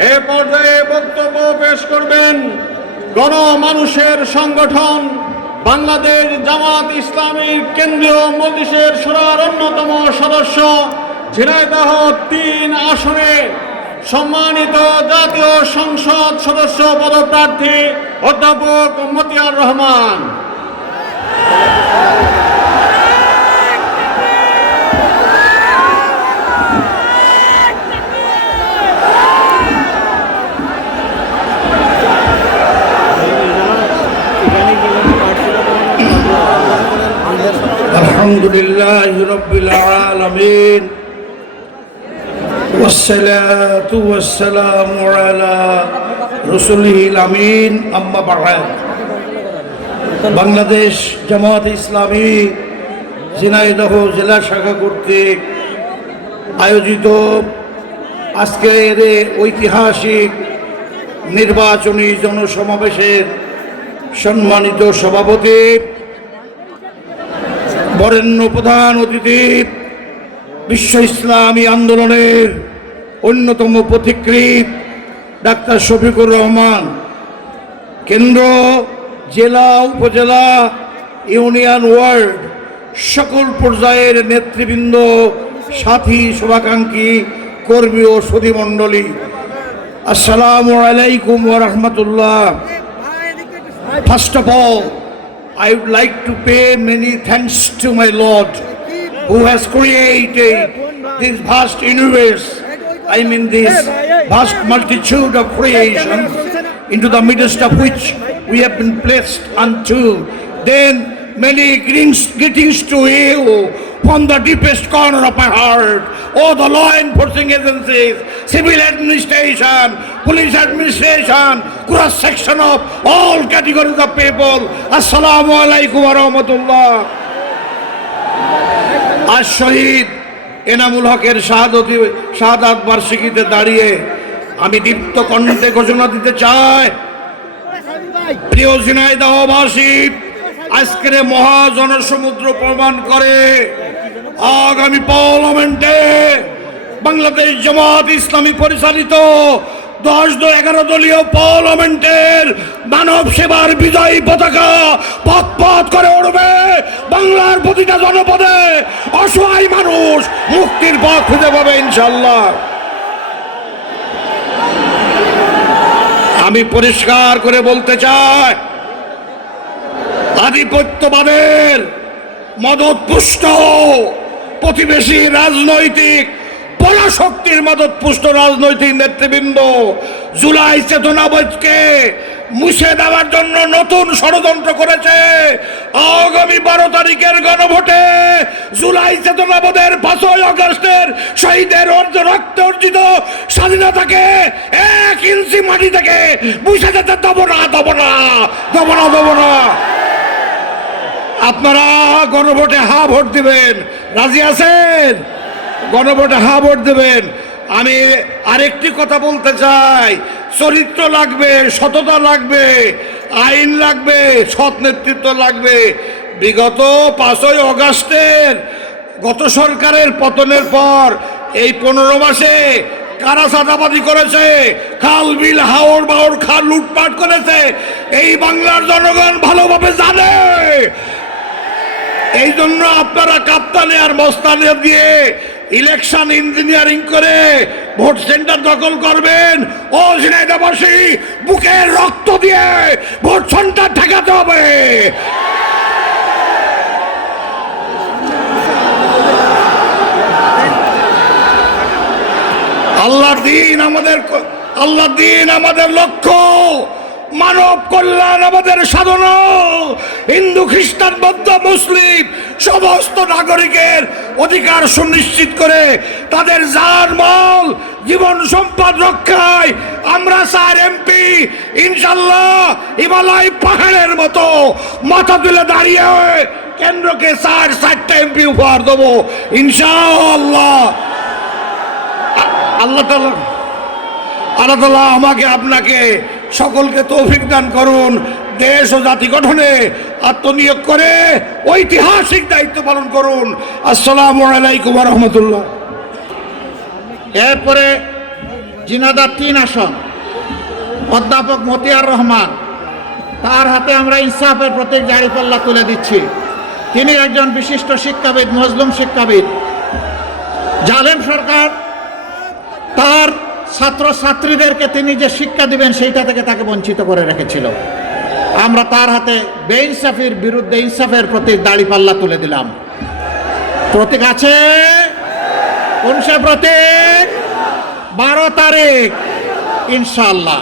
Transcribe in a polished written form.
এ পর্যায়ে বক্তব্য পেশ করবেন গণমানুষের সংগঠন বাংলাদেশ জামাত ইসলামীর কেন্দ্রীয় মজলিসের শূরার অন্যতম সদস্য, ঝিনাইদহ ৩ আসনে সম্মানিত জাতীয় সংসদ সদস্য পদপ্রার্থী অধ্যাপক মতিয়ার রহমান। আলহামদুলিল্লাহি রাব্বিল আলামিন ওয়াসসালাতু ওয়াসসালামু আলা রাসূলিল আমিন, আম্মা বা'দ। বাংলাদেশ জামাত ইসলামী ঝিনাইদহ জেলা শাখা কর্তৃক আয়োজিত আজকের ঐতিহাসিক নির্বাচনী জনসমাবেশের সম্মানিত সভাপতি, বরেণ্য প্রধান অতিথি, বিশ্ব ইসলামী আন্দোলনের অন্যতম পথিকৃৎ ডাক্তার শফিকুর রহমান, কেন্দ্র, জেলা, উপজেলা, ইউনিয়ন, ওয়ার্ড সকল পর্যায়ের নেতৃবৃন্দ, সাথী, শুভাকাঙ্ক্ষী, কর্মী ও সুধীমণ্ডলী, আসসালামু আলাইকুম ওয়া রাহমাতুল্লাহ। First of all, I would like to pay many thanks to my Lord who has created this vast universe, I mean this vast multitude of creations, into the midst of which we have been placed unto. Then many greetings to you from the deepest corner of my heart. All the law enforcing agencies, civil administration, police administration, cross section of all categories of people. Assalamu alaikum wa rahmatullah. আজ শহীদ এনামুল হকের শাহাদাত বার্ষিকীতে দাঁড়িয়ে আমি দীপ্ত কণ্ঠে ঘোষণা দিতে চাই, প্রিয় ঝিনাইদহবাসী, আজকের মহাজনসমুদ্র প্রমাণ করে আগামী পার্লামেন্টে বাংলাদেশ জামাত ইসলামী পরিচালিত 10-11 দলীয় পার্লামেন্টের মানব সেবার বিজয়ী পতাকা পথ পথ করে উড়বে। বাংলার প্রতিটা জনপদে অসহায় মানুষ মুক্তির পথ খুঁজে পাবে ইনশাআল্লাহ। আমি পরিষ্কার করে বলতে চাই, আধিপত্যবাদের মদতপুষ্ট প্রতিবেশী রাজনৈতিক পরাশক্তির মদতপুষ্ট রাজনৈতিক নেতৃবৃন্দ জুলাই চেতনাবোধকে মুছে দেওয়ার জন্য নতুন ষড়যন্ত্র করেছে। আগামী 12 তারিখের গণভোটে জুলাই চেতনাবোধের 5ই আগস্টের শহীদের রক্তে অর্জিত স্বাধীনতাকে 1 ইঞ্চি মাটি থেকে মুছে যেতে দেবো না। আপনারা গণভোটে হা ভোট দিবেন, রাজি আছেন? গণভোটে হা ভোট দেবেন। আমি আরেকটি কথা বলতে চাই, চরিত্র লাগবে, সততা লাগবে, আইন লাগবে, সৎ নেতৃত্ব লাগবে। বিগত 5ই আগস্টের গত সরকারের পতনের পর এই 15 মাসে কারা চাঁদাবাজি করেছে, খাল বিল হাওর বাওর খাল লুটপাট করেছে, এই বাংলার জনগণ ভালোভাবে জানে। এই জন্য আপনারা কাপ্তানে আর মস্তানে দিয়ে ইলেকশন ইঞ্জিনিয়ারিং করে ভোট সেন্টার দখল করবেন। ও ঝিনাইদহবাসী, বুকের রক্ত দিয়ে ভোট সেন্টার ঠেকাতে হবে। আল্লাহর দিন আমাদের লক্ষ্য, মানব কল্যাণ আমাদের সাধনা। হিন্দু, খ্রিস্টান, বৌদ্ধ, মুসলিম সমস্ত নাগরিকের অধিকার সুনিশ্চিত করে তাদের জানমাল, জীবন সম্পদ রক্ষায় আমরা 4 এমপি ইনশাআল্লাহ হিমালয় পাহাড়ের মতো মাথা তুলে দাঁড়িয়ে কেন্দ্রকে 4টা এমপি উপহার দেবো ইনশাআল্লাহ। আল্লাহ তাআলা আমাকে আপনাকে সকলকে তৌফিক দান করুন। দেশ ও জাতি গঠনে আত্মনিয়োগ করে ঐতিহাসিক দায়িত্ব পালন করুন। আসসালামু আলাইকুম ওয়া রাহমাতুল্লাহ। এরপরে জিনাদার 3 আসন, অধ্যাপক মতিয়ার রহমান, তার হাতে আমরা ইনসাফের প্রতীক দাঁড়িপাল্লা তুলে দিচ্ছি। তিনি একজন বিশিষ্ট শিক্ষাবিদ, মজলুম শিক্ষাবিদ। জালেম সরকার তার ছাত্রছাত্রীদেরকে তিনি যে শিক্ষা দিবেন সেইটা থেকে তাকে বঞ্চিত করে রেখেছিল। আমরা তার হাতে বেইনসাফির বিরুদ্ধে ইনসাফের প্রতীক দাঁড়িপাল্লা তুলে দিলাম। প্রতীক আছে? কোন সে প্রতীক? 12 তারিখ ইনশাআল্লাহ।